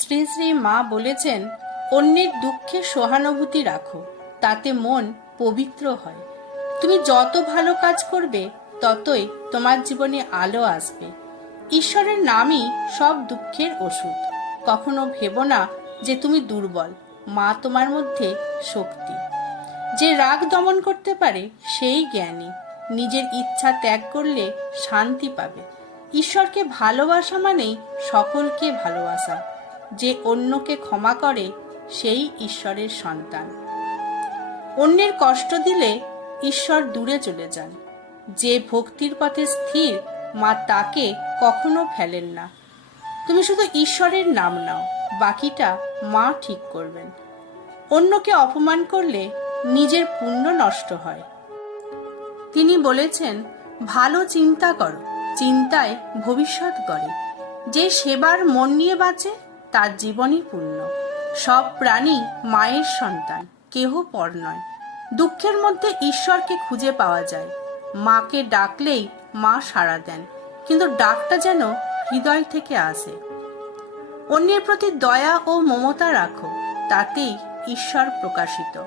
শ্রী শ্রী মা বলেছেন, অন্যের দুঃখে সহানুভূতি রাখো, তাতে মন পবিত্র হয়। তুমি যত ভালো কাজ করবে ততই তোমার জীবনে আলো আসবে। ঈশ্বরের নামই সব দুঃখের ওষুধ। কখনো ভেবো না যে তুমি দুর্বল, মা তোমার মধ্যে শক্তি। যে রাগ দমন করতে পারে সেই জ্ঞানী। নিজের ইচ্ছা ত্যাগ করলে শান্তি পাবে। ঈশ্বরকে ভালোবাসা মানেই সকলকে ভালোবাসা। যে অন্যকে ক্ষমা করে সেই ঈশ্বরের সন্তান। অন্যের কষ্ট দিলে ঈশ্বর দূরে চলে যান। যে ভক্তির পথে স্থির, মা তাকে কখনো ফেলেন না। তুমি শুধু ঈশ্বরের নাম নাও, বাকিটা মা ঠিক করবেন। অন্যকে অপমান করলে নিজের পুণ্য নষ্ট হয়। তিনি বলেছেন, ভালো চিন্তা করো, চিন্তায় ভবিষ্যৎ গড়ে। যে সেবার মন নিয়ে বাঁচে তার জীবনই পূর্ণ। সব প্রাণী মায়ের সন্তান, কেহ পর নয়। দুঃখের মধ্যে ঈশ্বরকে খুঁজে পাওয়া যায়। মাকে ডাকলেই মা সাড়া দেন, কিন্তু ডাকটা যেন হৃদয় থেকে আসে। অন্যের প্রতি দয়া ও মমতা রাখো, তাতেই ঈশ্বর প্রকাশিত।